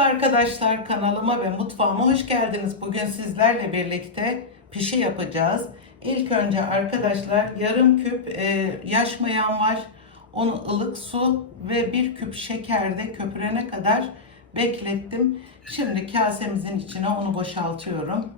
Merhaba arkadaşlar kanalıma ve mutfağıma hoş geldiniz. Bugün sizlerle birlikte pişi yapacağız. İlk önce arkadaşlar yarım küp e, yaş mayan var. Onu ılık su ve bir küp şekerde köpürene kadar beklettim. Şimdi kasemizin içine onu boşaltıyorum.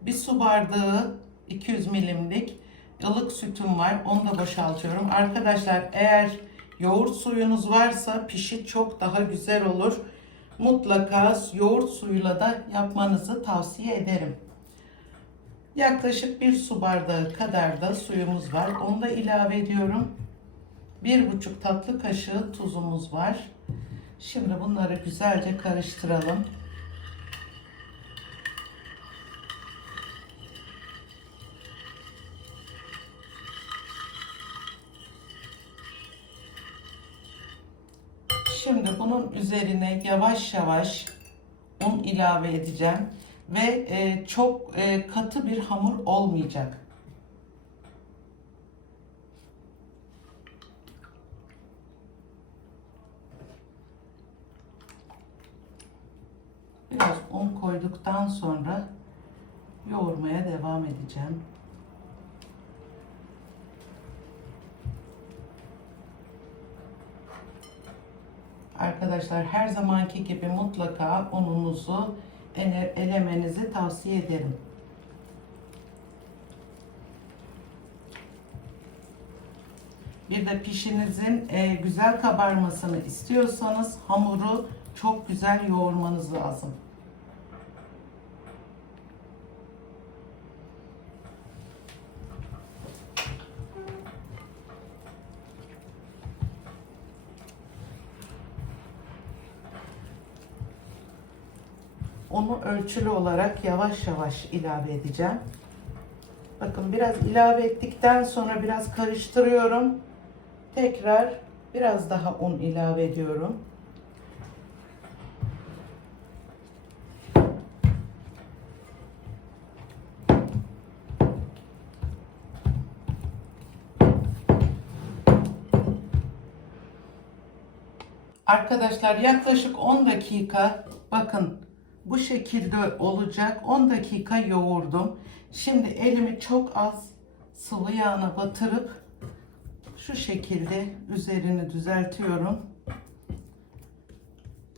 Bir su bardağı 200 milimlik ılık sütüm var. Onu da boşaltıyorum. Arkadaşlar eğer yoğurt suyunuz varsa pişi çok daha güzel olur. Mutlaka yoğurt suyuyla da yapmanızı tavsiye ederim. Yaklaşık bir su bardağı kadar da suyumuz var. Onu da ilave ediyorum. Bir buçuk tatlı kaşığı tuzumuz var. Şimdi bunları güzelce karıştıralım. Şimdi bunun üzerine yavaş yavaş un ilave edeceğim ve e, çok e, katı bir hamur olmayacak. Biraz un koyduktan sonra yoğurmaya devam edeceğim. Arkadaşlar her zamanki gibi mutlaka ununuzu ele- elemenizi tavsiye ederim. Bir de pişinizin e, güzel kabarmasını istiyorsanız hamuru çok güzel yoğurmanız lazım. Onu ölçülü olarak yavaş yavaş ilave edeceğim. Bakın biraz ilave ettikten sonra biraz karıştırıyorum. Tekrar biraz daha un ilave ediyorum. Arkadaşlar yaklaşık 10 dakika bakın bu şekilde olacak. 10 dakika yoğurdum. Şimdi elimi çok az sıvı yağına batırıp şu şekilde üzerini düzeltiyorum.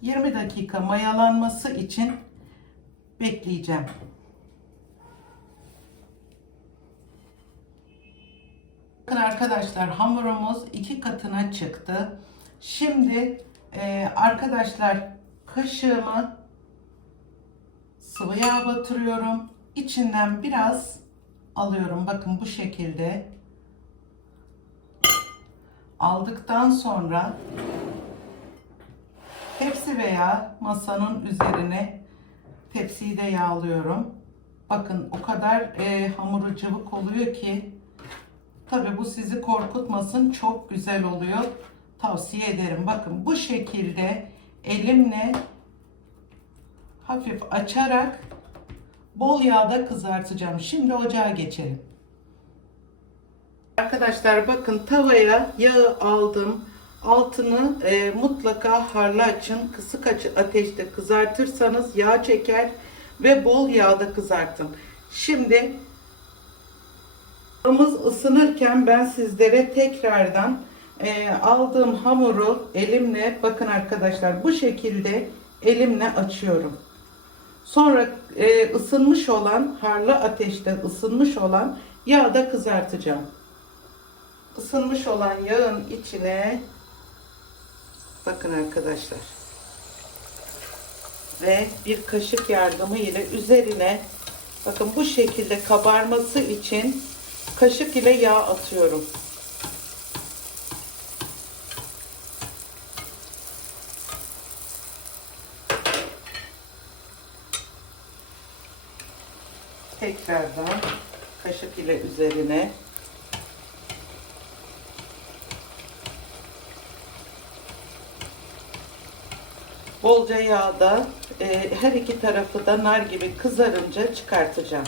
20 dakika mayalanması için bekleyeceğim. Bakın arkadaşlar hamurumuz iki katına çıktı. Şimdi e, arkadaşlar kaşığımı sıvı yağ batırıyorum. İçinden biraz alıyorum. Bakın bu şekilde. Aldıktan sonra tepsi veya masanın üzerine tepsiyi de yağlıyorum. Bakın o kadar e, hamuru cıvık oluyor ki tabi bu sizi korkutmasın çok güzel oluyor. Tavsiye ederim. Bakın bu şekilde elimle hafif açarak bol yağda kızartacağım. Şimdi ocağa geçelim. Arkadaşlar bakın tavaya yağı aldım. Altını e, mutlaka harlı açın. Kısık ateşte kızartırsanız yağ çeker ve bol yağda kızartın. Şimdi hamurumuz ısınırken ben sizlere tekrardan e, aldığım hamuru elimle bakın arkadaşlar bu şekilde elimle açıyorum. Sonra e, ısınmış olan harlı ateşte ısınmış olan yağda kızartacağım. Isınmış olan yağın içine bakın arkadaşlar ve bir kaşık yardımı ile üzerine bakın bu şekilde kabarması için kaşık ile yağ atıyorum. Tekrardan kaşık ile üzerine bolca yağda e, her iki tarafı da nar gibi kızarınca çıkartacağım.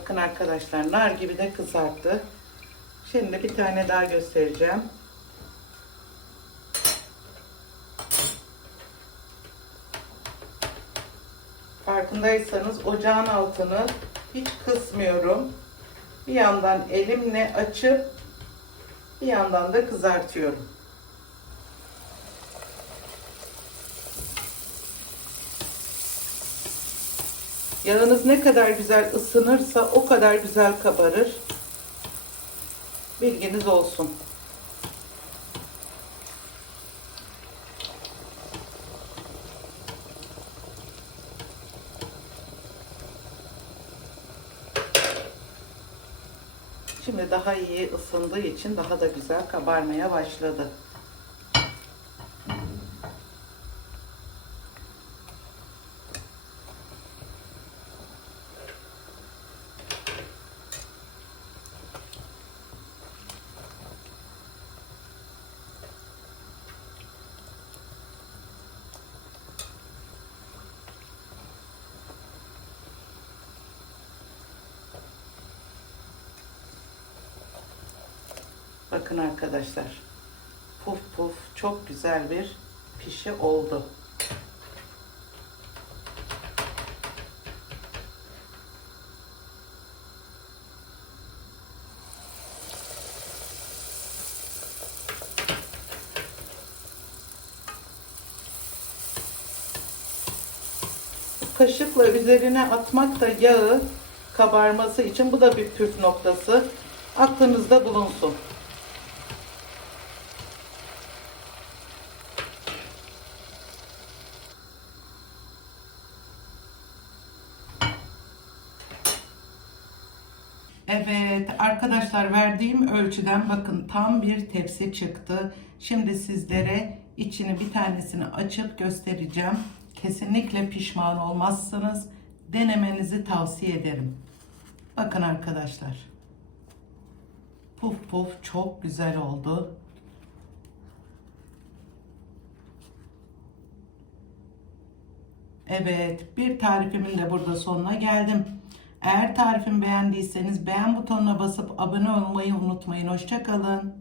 Bakın arkadaşlar nar gibi de kızarttı. Şimdi bir tane daha göstereceğim. Farkındaysanız ocağın altını hiç kısmıyorum. Bir yandan elimle açıp bir yandan da kızartıyorum. Yağınız ne kadar güzel ısınırsa o kadar güzel kabarır. Bilginiz olsun. Şimdi daha iyi ısındığı için daha da güzel kabarmaya başladı. Bakın arkadaşlar. Puf puf çok güzel bir pişi oldu. Kaşıkla üzerine atmak da yağı kabarması için bu da bir püf noktası. Aklınızda bulunsun. Evet arkadaşlar verdiğim ölçüden bakın tam bir tepsi çıktı. Şimdi sizlere içini bir tanesini açıp göstereceğim. Kesinlikle pişman olmazsınız. Denemenizi tavsiye ederim. Bakın arkadaşlar. Puf puf çok güzel oldu. Evet, bir tarifimin de burada sonuna geldim. Eğer tarifimi beğendiyseniz beğen butonuna basıp abone olmayı unutmayın. Hoşçakalın.